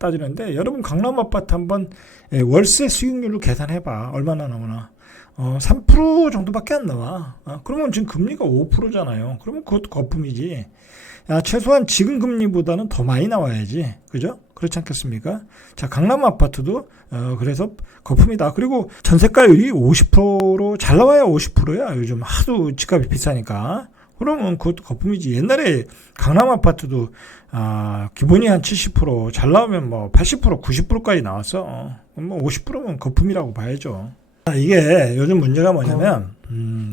따지는데 여러분 강남 아파트 한번 월세 수익률로 계산해봐. 얼마나 나오나. 3% 정도밖에 안 나와. 그러면 지금 금리가 5%잖아요. 그러면 그것도 거품이지. 최소한 지금 금리보다는 더 많이 나와야지. 그죠? 그렇지 않겠습니까? 자, 강남 아파트도 그래서 거품이다. 그리고 전세가율이 50%로 잘 나와야 50%야. 요즘 하도 집값이 비싸니까. 그러면 그것도 거품이지. 옛날에 강남 아파트도 기본이 한 70%, 잘 나오면 뭐 80%, 90%까지 나왔어. 뭐 50%면 거품이라고 봐야죠. 이게 요즘 문제가 뭐냐면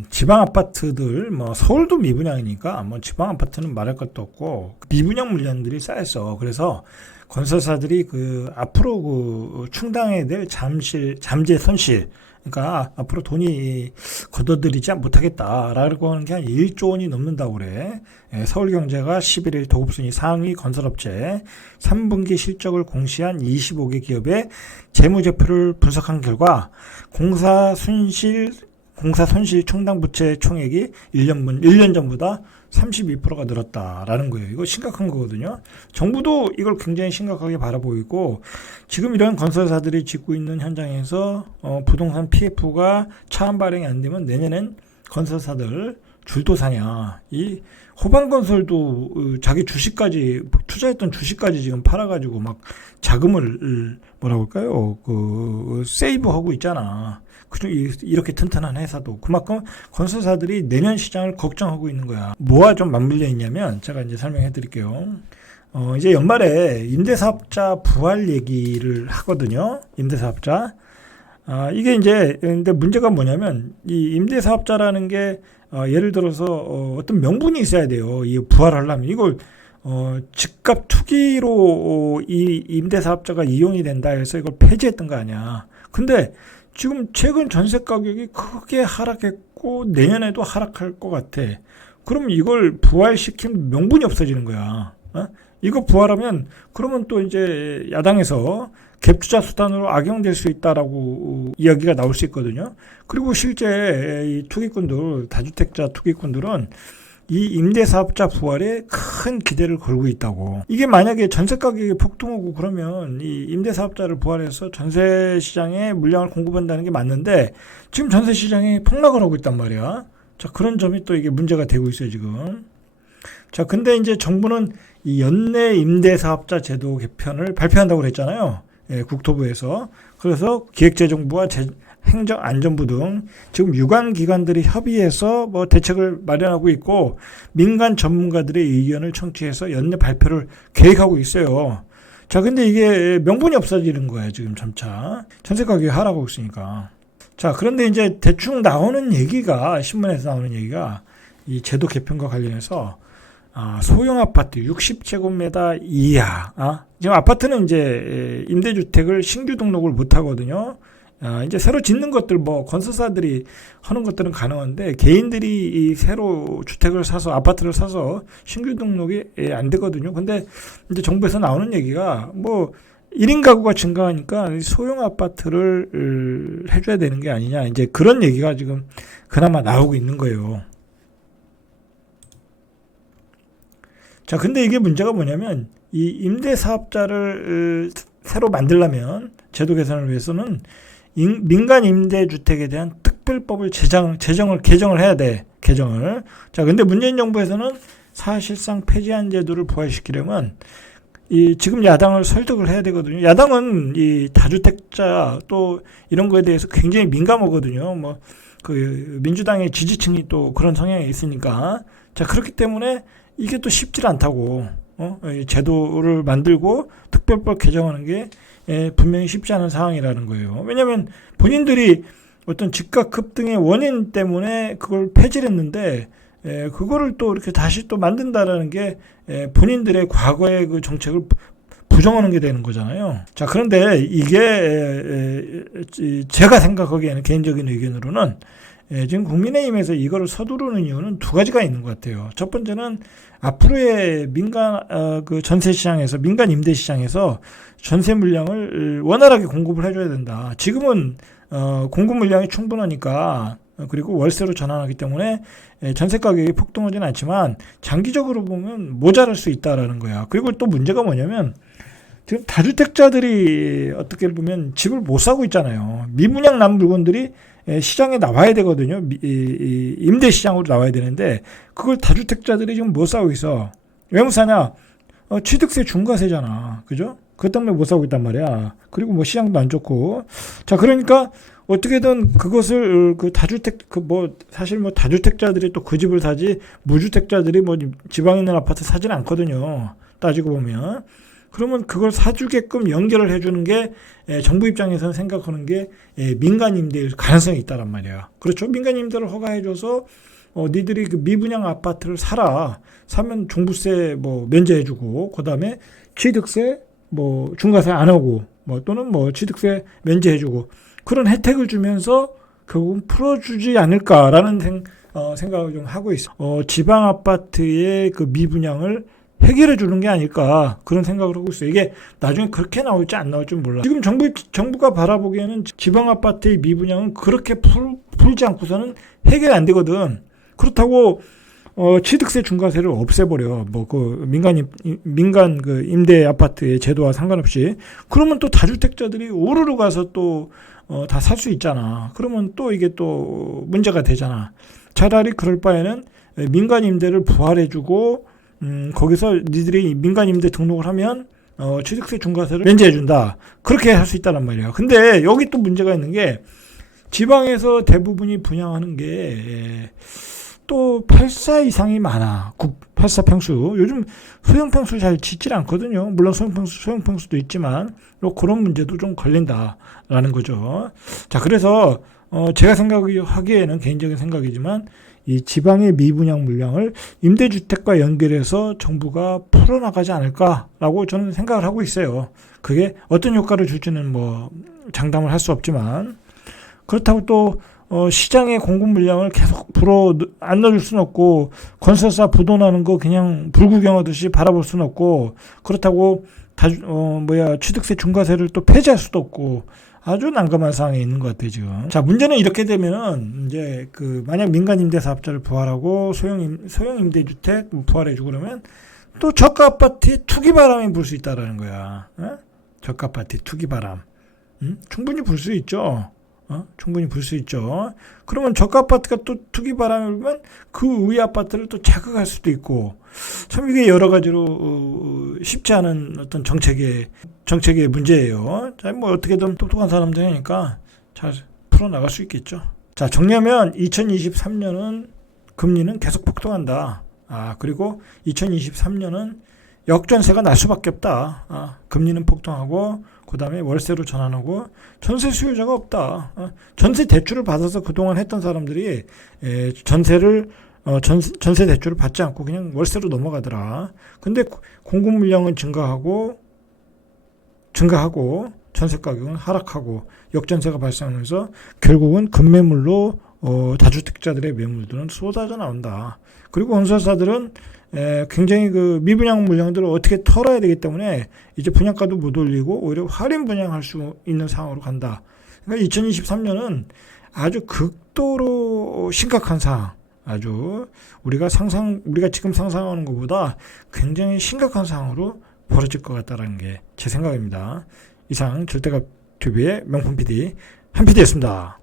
지방 아파트들 뭐 서울도 미분양이니까 뭐 지방 아파트는 말할 것도 없고 미분양 물량들이 쌓였어. 그래서 건설사들이 그 앞으로 그 충당해야 될 잠재 손실, 그러니까 앞으로 돈이 걷어들이지 못하겠다라고 하는 게 한 1조 원이 넘는다고 그래. 서울경제가 11일 도급순위 상위 건설업체 3분기 실적을 공시한 25개 기업의 재무제표를 분석한 결과 공사 손실 충당 부채 총액이 1년 전보다 32%가 늘었다라는 거예요. 이거 심각한 거거든요. 정부도 이걸 굉장히 심각하게 바라보고 있고, 지금 이런 건설사들이 짓고 있는 현장에서 부동산 PF가 차안 발행이 안 되면 내년엔 건설사들 줄도 사냐. 이 호반건설도 자기 주식까지, 투자했던 주식까지 지금 팔아가지고 막 자금을 뭐라고 할까요? 세이브하고 있잖아. 이렇게 튼튼한 회사도. 그만큼 건설사들이 내년 시장을 걱정하고 있는 거야. 뭐가 좀 맞물려 있냐면, 제가 이제 설명해 드릴게요. 이제 연말에 임대사업자 부활 얘기를 하거든요. 임대사업자. 이게 이제, 근데 문제가 뭐냐면, 이 임대사업자라는 게, 예를 들어서, 어떤 명분이 있어야 돼요. 이 부활하려면. 이걸, 집값 투기로 이 임대사업자가 이용이 된다 해서 이걸 폐지했던 거 아니야. 근데, 지금 최근 전세 가격이 크게 하락했고 내년에도 하락할 것 같아. 그럼 이걸 부활시킨 명분이 없어지는 거야. 이거 부활하면 그러면 또 이제 야당에서 갭투자 수단으로 악용될 수 있다라고 이야기가 나올 수 있거든요. 그리고 실제 이 투기꾼들, 다주택자 투기꾼들은 이 임대사업자 부활에 큰 기대를 걸고 있다고. 이게 만약에 전세 가격이 폭등하고 그러면 이 임대사업자를 부활해서 전세 시장에 물량을 공급한다는 게 맞는데 지금 전세 시장이 폭락을 하고 있단 말이야. 자, 그런 점이 또 이게 문제가 되고 있어요, 지금. 자, 근데 이제 정부는 이 연내 임대사업자 제도 개편을 발표한다고 그랬잖아요. 국토부에서. 그래서 기획재정부와 행정안전부 등 지금 유관기관들이 협의해서 뭐 대책을 마련하고 있고 민간 전문가들의 의견을 청취해서 연내 발표를 계획하고 있어요. 자, 근데 이게 명분이 없어지는 거야, 지금 점차. 전세 가격이 하락하고 있으니까. 자, 그런데 이제 대충 나오는 얘기가, 신문에서 나오는 얘기가 이 제도 개편과 관련해서 소형 아파트 60제곱미터 이하, 지금 아파트는 이제 임대주택을 신규 등록을 못 하거든요. 이제 새로 짓는 것들, 뭐 건설사들이 하는 것들은 가능한데 개인들이 이 새로 주택을 사서, 아파트를 사서 신규 등록이 안 되거든요. 근데 이제 정부에서 나오는 얘기가 뭐 1인 가구가 증가하니까 소형 아파트를 해줘야 되는 게 아니냐, 이제 그런 얘기가 지금 그나마 나오고 있는 거예요. 자, 근데 이게 문제가 뭐냐면 이 임대사업자를 새로 만들려면 제도 개선을 위해서는 민간 임대주택에 대한 특별법을 개정을 해야 돼. 개정을. 자, 근데 문재인 정부에서는 사실상 폐지한 제도를 부활시키려면 지금 야당을 설득을 해야 되거든요. 야당은 이 다주택자 또 이런 거에 대해서 굉장히 민감하거든요. 뭐 민주당의 지지층이 또 그런 성향이 있으니까. 자, 그렇기 때문에 이게 또 쉽지 않다고. 제도를 만들고 특별법 개정하는 게 분명히 쉽지 않은 상황이라는 거예요. 왜냐하면 본인들이 어떤 집값 급등의 원인 때문에 그걸 폐지를 했는데 그거를 또 이렇게 다시 또 만든다라는 게 본인들의 과거의 그 정책을 부정하는 게 되는 거잖아요. 자, 그런데 이게 제가 생각하기에는, 개인적인 의견으로는 지금 국민의힘에서 이거를 서두르는 이유는 두 가지가 있는 것 같아요. 첫 번째는 앞으로의 민간 전세 시장에서, 민간 임대 시장에서 전세 물량을 원활하게 공급을 해줘야 된다. 지금은 공급 물량이 충분하니까, 그리고 월세로 전환하기 때문에 전세 가격이 폭등하지는 않지만 장기적으로 보면 모자랄 수 있다라는 거야. 그리고 또 문제가 뭐냐면 지금 다주택자들이 어떻게 보면 집을 못 사고 있잖아요. 미분양 난 물건들이 시장에 나와야 되거든요. 임대 시장으로 나와야 되는데 그걸 다주택자들이 지금 못 사고 있어. 왜 못 사냐? 취득세 중과세잖아. 그죠? 그것 때문에 못 사고 있단 말이야. 그리고 뭐 시장도 안 좋고. 자, 그러니까 어떻게든 그것을 그 다주택 사실 뭐 다주택자들이 또 그 집을 사지 무주택자들이 뭐 지방에 있는 아파트 사지는 않거든요. 따지고 보면. 그러면 그걸 사주게끔 연결을 해주는 게 정부 입장에서는 생각하는 게 민간 임대일 가능성이 있다란 말이야. 그렇죠? 민간 임대를 허가해줘서 니들이 그 미분양 아파트를 사면 종부세 뭐 면제해주고 그다음에 취득세 뭐 중과세 안 하고 뭐 또는 뭐 취득세 면제해주고 그런 혜택을 주면서 결국은 풀어주지 않을까라는 생각을 좀 하고 있어. 지방 아파트의 그 미분양을 해결해 주는 게 아닐까 그런 생각을 하고 있어요. 이게 나중에 그렇게 나올지 안 나올지 몰라. 지금 정부가 바라보기에는 지방 아파트의 미분양은 그렇게 풀지 않고서는 해결이 안 되거든. 그렇다고 취득세 중과세를 없애버려. 뭐 그 민간 그 임대 아파트의 제도와 상관없이 그러면 또 다주택자들이 오르르 가서 또 다 살 수 있잖아. 그러면 또 이게 또 문제가 되잖아. 차라리 그럴 바에는 민간 임대를 부활해주고 거기서 니들이 민간 임대 등록을 하면 취득세 중과세를 면제해준다. 그렇게 할 수 있다는 말이야. 근데 여기 또 문제가 있는 게 지방에서 대부분이 분양하는 게 또 8사 이상이 많아. 8사 평수. 요즘 소형 평수 잘 짓질 않거든요. 물론 소형 평수도 있지만 그런 문제도 좀 걸린다라는 거죠. 자, 그래서 제가 생각하기에는 개인적인 생각이지만 이 지방의 미분양 물량을 임대주택과 연결해서 정부가 풀어나가지 않을까라고 저는 생각을 하고 있어요. 그게 어떤 효과를 줄지는 뭐 장담을 할 수 없지만 그렇다고 또 시장의 공급 물량을 계속 안 넣어줄 수는 없고 건설사 부도나는 거 그냥 불구경하듯이 바라볼 수는 없고 그렇다고 취득세 중과세를 또 폐지할 수도 없고 아주 난감한 상황에 있는 것 같아요, 지금. 자, 문제는 이렇게 되면은, 이제, 만약 민간 임대 사업자를 부활하고, 소형 임대주택 부활해주고 그러면, 또 저가 아파트에 투기 바람이 불 수 있다라는 거야. 저가 아파트에 투기 바람. 충분히 불 수 있죠. 충분히 불 수 있죠. 그러면 저가 아파트가 또 투기 바람이 불면 그 위의 아파트를 또 자극할 수도 있고, 참 이게 여러 가지로 쉽지 않은 어떤 정책의 문제예요. 자, 뭐 어떻게든 똑똑한 사람들이니까 잘 풀어나갈 수 있겠죠. 자, 정리하면 2023년은 금리는 계속 폭등한다. 그리고 2023년은 역전세가 날 수밖에 없다. 금리는 폭등하고 그 다음에 월세로 전환하고 전세 수요자가 없다. 전세 대출을 받아서 그동안 했던 사람들이 전세 대출을 받지 않고 그냥 월세로 넘어가더라. 근데 공급 물량은 증가하고 전세 가격은 하락하고 역전세가 발생하면서 결국은 급매물로 다주택자들의 매물들은 쏟아져 나온다. 그리고 건설사들은 굉장히 그 미분양 물량들을 어떻게 털어야 되기 때문에 이제 분양가도 못 올리고 오히려 할인 분양할 수 있는 상황으로 간다. 그러니까 2023년은 아주 극도로 심각한 상황. 아주 우리가 지금 상상하는 것보다 굉장히 심각한 상황으로 벌어질 것 같다는 게 제 생각입니다. 이상 절대값 TV의 명품 PD 한 PD였습니다.